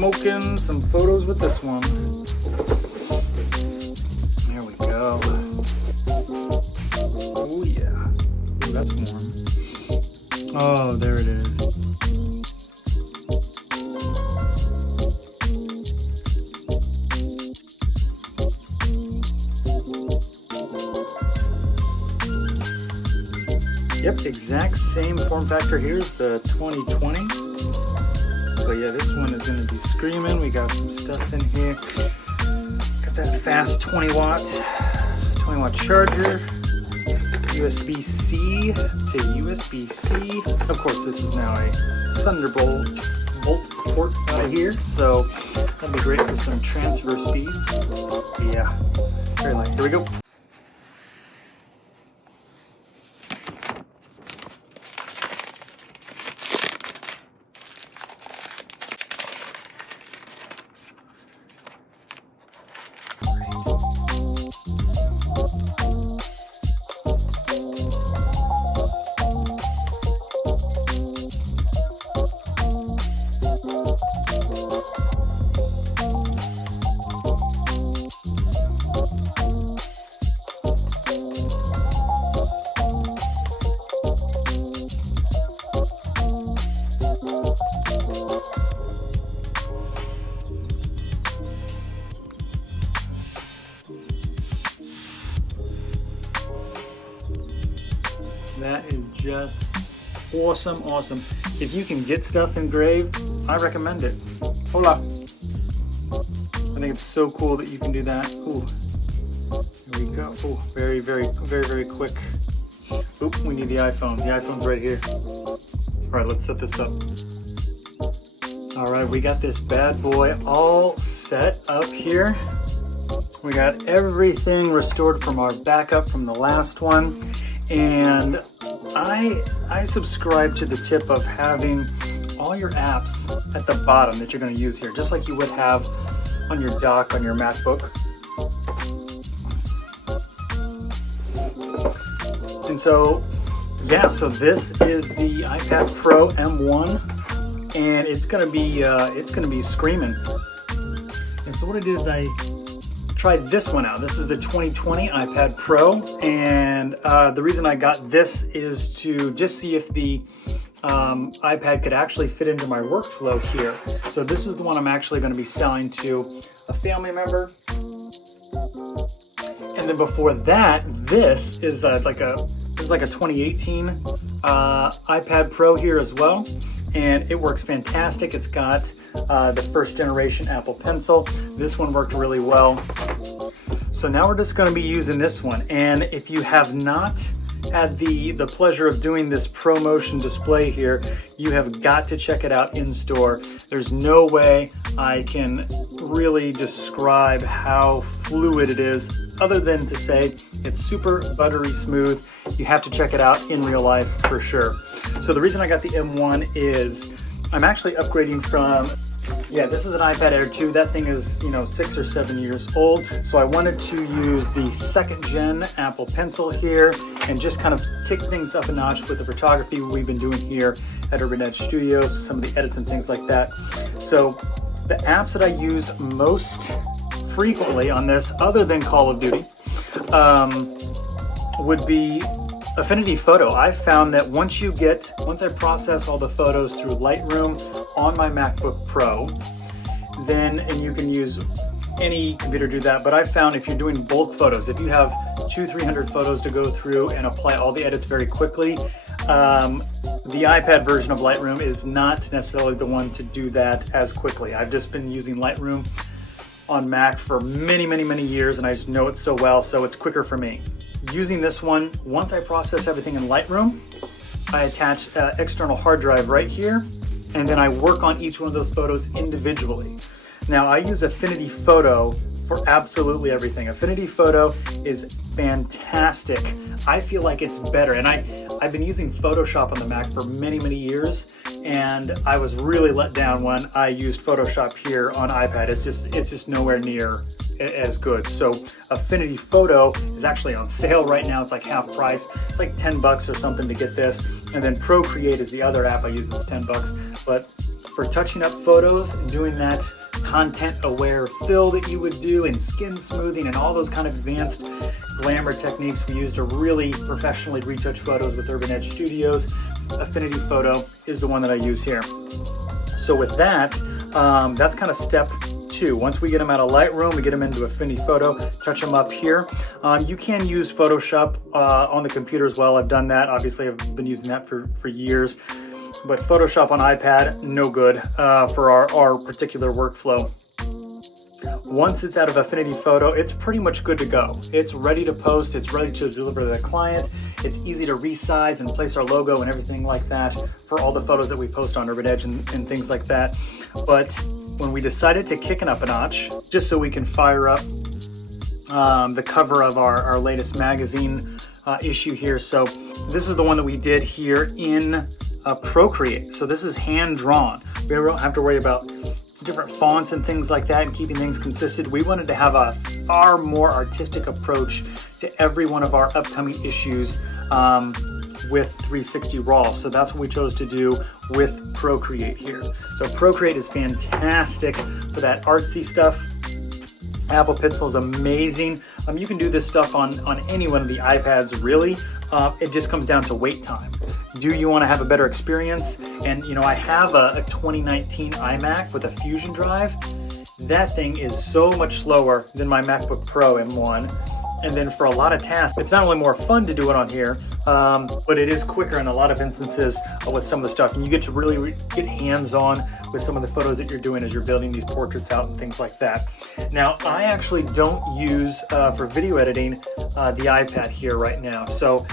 smoking some photos with this one. There we go. Oh yeah. Ooh, that's warm. Oh, there it is. Yep, exact same form factor. Here's the 2020. So yeah, this one is going to be screaming. We got some stuff in here. Got that fast 20 watt charger. USB-C to USB-C. Of course, this is now a Thunderbolt port here, so that'll be great for some transfer speeds. Yeah, very light. Here we go. That is just awesome, awesome. If you can get stuff engraved, I recommend it. Hola. I think it's so cool that you can do that. Ooh, here we go. Ooh, very, very, very, very quick. Oop, we need the iPhone. The iPhone's right here. All right, let's set this up. All right, we got this bad boy all set up here. We got everything restored from our backup from the last one. And I subscribe to the tip of having all your apps at the bottom that you're going to use here, just like you would have on your dock on your MacBook. And so, yeah, so this is the iPad Pro M1, and it's going to be screaming. And so what I did is I tried this one out. This is the 2020 iPad Pro, and the reason I got this is to just see if the iPad could actually fit into my workflow here. So this is the one I'm actually going to be selling to a family member. And then before that, this is like a 2018 iPad Pro here as well, and it works fantastic. It's got the first generation Apple Pencil. This one worked really well. So now we're just going to be using this one. And if you have not had the pleasure of doing this ProMotion display here, you have got to check it out in store. There's no way I can really describe how fluid it is, other than to say it's super buttery smooth. You have to check it out in real life for sure. So the reason I got the M1 is I'm actually upgrading from, yeah, this is an iPad Air 2. That thing is, 6 or 7 years old. So I wanted to use the second gen Apple Pencil here and just kind of kick things up a notch with the photography we've been doing here at UrbanEdge Studios, some of the edits and things like that. So the apps that I use most frequently on this, other than Call of Duty, would be Affinity Photo. I found that once I process all the photos through Lightroom on my MacBook Pro, and you can use any computer to do that, but I found if you're doing bulk photos, if you have 200-300 photos to go through and apply all the edits very quickly, the iPad version of Lightroom is not necessarily the one to do that as quickly. I've just been using Lightroom on Mac for many, many, many years, and I just know it so well, so it's quicker for me. Using this one, once I process everything in Lightroom, I attach an external hard drive right here, and then I work on each one of those photos individually. Now, I use Affinity Photo for absolutely everything. Affinity Photo is fantastic. I feel like it's better, and I've been using Photoshop on the Mac for many, many years, and I was really let down when I used Photoshop here on iPad. It's just nowhere near as good. So Affinity Photo is actually on sale right now. It's like half price. It's like $10 or something to get this. And then Procreate is the other app I use that's $10. But for touching up photos and doing that content aware fill that you would do, and skin smoothing and all those kind of advanced glamour techniques we use to really professionally retouch photos with UrbanEdge Studios, Affinity Photo is the one that I use here. So with that, that's kind of step 2. Once we get them out of Lightroom, we get them into Affinity Photo, touch them up here. You can use Photoshop on the computer as well. I've done that. Obviously, I've been using that for years. But Photoshop on iPad, no good for our particular workflow. Once it's out of Affinity Photo, it's pretty much good to go. It's ready to post, it's ready to deliver to the client. It's easy to resize and place our logo and everything like that for all the photos that we post on UrbanEdge and things like that. But when we decided to kick it up a notch, just so we can fire up the cover of our latest magazine issue here. So this is the one that we did here in Procreate. So this is hand drawn. We don't have to worry about different fonts and things like that and keeping things consistent. We wanted to have a far more artistic approach to every one of our upcoming issues with 360 RAW. So that's what we chose to do with Procreate here. So Procreate is fantastic for that artsy stuff. Apple Pencil is amazing. You can do this stuff on any one of the iPads, really. It just comes down to wait time. Do you want to have a better experience? And you know, I have a 2019 iMac with a Fusion drive. That thing is so much slower than my MacBook Pro M1. And then for a lot of tasks, it's not only more fun to do it on here, but it is quicker in a lot of instances with some of the stuff. And you get to really get hands-on with some of the photos that you're doing as you're building these portraits out and things like that. Now, I actually don't use, for video editing, the iPad here right now. So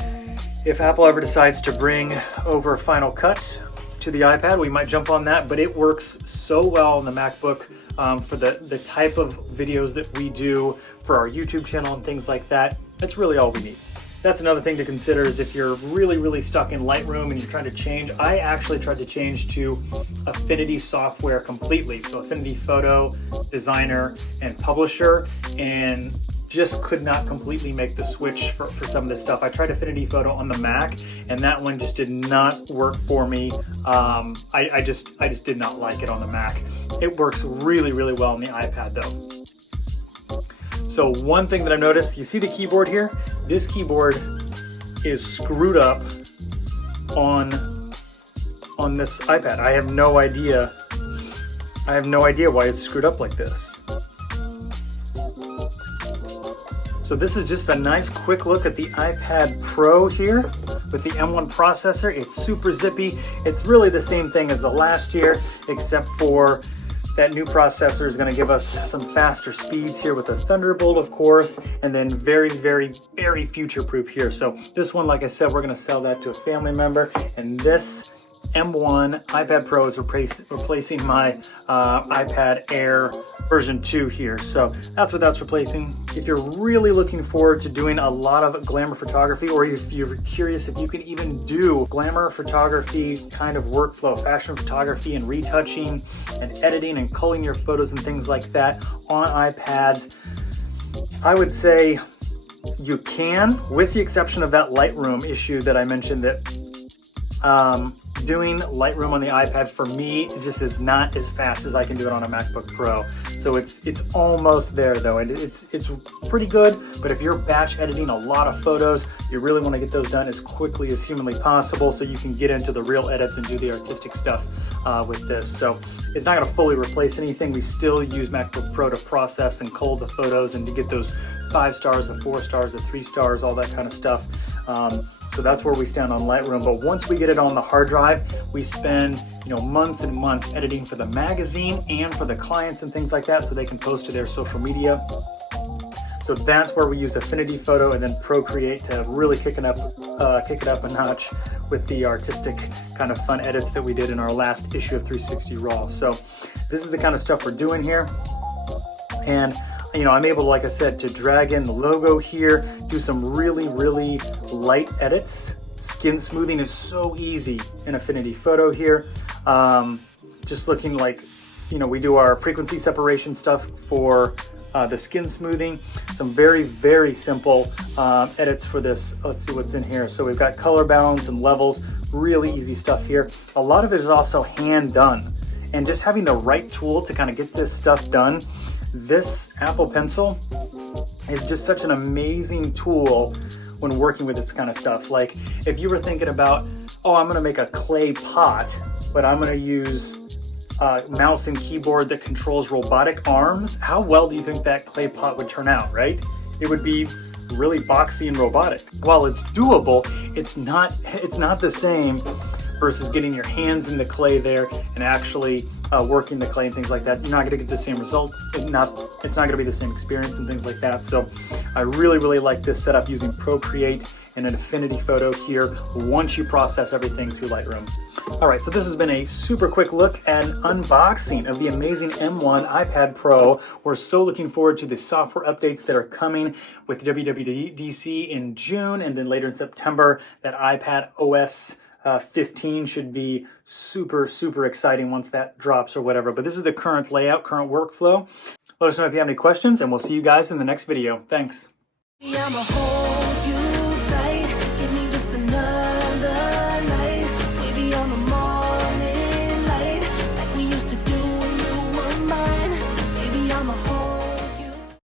if Apple ever decides to bring over Final Cut to the iPad, we might jump on that, but it works so well on the MacBook for the type of videos that we do for our YouTube channel and things like that. That's really all we need. That's another thing to consider, is if you're really stuck in Lightroom and you're trying to change. I actually tried to change to Affinity software completely. So Affinity Photo, Designer, and Publisher, and just could not completely make the switch for some of this stuff. I tried Affinity Photo on the Mac, and that one just did not work for me. I just did not like it on the Mac. It works really well on the iPad though. So one thing that I've noticed, you see the keyboard here? This keyboard is screwed up on this iPad. I have no idea why it's screwed up like this. So this is just a nice quick look at the iPad Pro here with the M1 processor. It's super zippy. It's really the same thing as the last year, except for that new processor is going to give us some faster speeds here with a Thunderbolt, of course, and then very future-proof here. So this one, like I said, we're going to sell that to a family member, and this M1 iPad Pro is replacing my iPad Air version 2 here. So that's what that's replacing. If you're really looking forward to doing a lot of glamour photography, or if you're curious if you can even do glamour photography kind of workflow, fashion photography and retouching and editing and culling your photos and things like that on iPads, I would say you can, with the exception of that Lightroom issue that I mentioned, that doing Lightroom on the iPad for me, it just is not as fast as I can do it on a MacBook Pro. So it's almost there though, and it's pretty good. But if you're batch editing a lot of photos, you really want to get those done as quickly as humanly possible so you can get into the real edits and do the artistic stuff with this. So it's not going to fully replace anything. We still use MacBook Pro to process and cull the photos and to get those 5 stars, the 4 stars, the 3 stars, all that kind of stuff. So that's where we stand on Lightroom. But once we get it on the hard drive, we spend months and months editing for the magazine and for the clients and things like that, so they can post to their social media. So that's where we use Affinity Photo and then Procreate to really kick it up a notch with the artistic kind of fun edits that we did in our last issue of 360 RAW. So this is the kind of stuff we're doing here. And I'm able to, like I said, to drag in the logo here, do some really light edits. Skin smoothing is so easy in Affinity Photo here. Just looking like, we do our frequency separation stuff for the skin smoothing. Some very simple edits for this. Let's see what's in here. So we've got color balance and levels, really easy stuff here. A lot of it is also hand done. and just having the right tool to kind of get this stuff done. This Apple Pencil is just such an amazing tool when working with this kind of stuff. Like if you were thinking about, oh, I'm gonna make a clay pot, but I'm gonna use mouse and keyboard that controls robotic arms, how well do you think that clay pot would turn out, right? It would be really boxy and robotic. While it's doable, it's not the same versus getting your hands in the clay there and actually working the clay and things like that. You're not gonna get the same result. It's not gonna be the same experience and things like that. So I really, really like this setup using Procreate and an Affinity Photo here once you process everything through Lightroom. All right, so this has been a super quick look at an unboxing of the amazing M1 iPad Pro. We're so looking forward to the software updates that are coming with WWDC in June, and then later in September, that iPad OS 15 should be super, super exciting once that drops or whatever. But this is the current layout, current workflow. Let us know if you have any questions, and we'll see you guys in the next video. Thanks.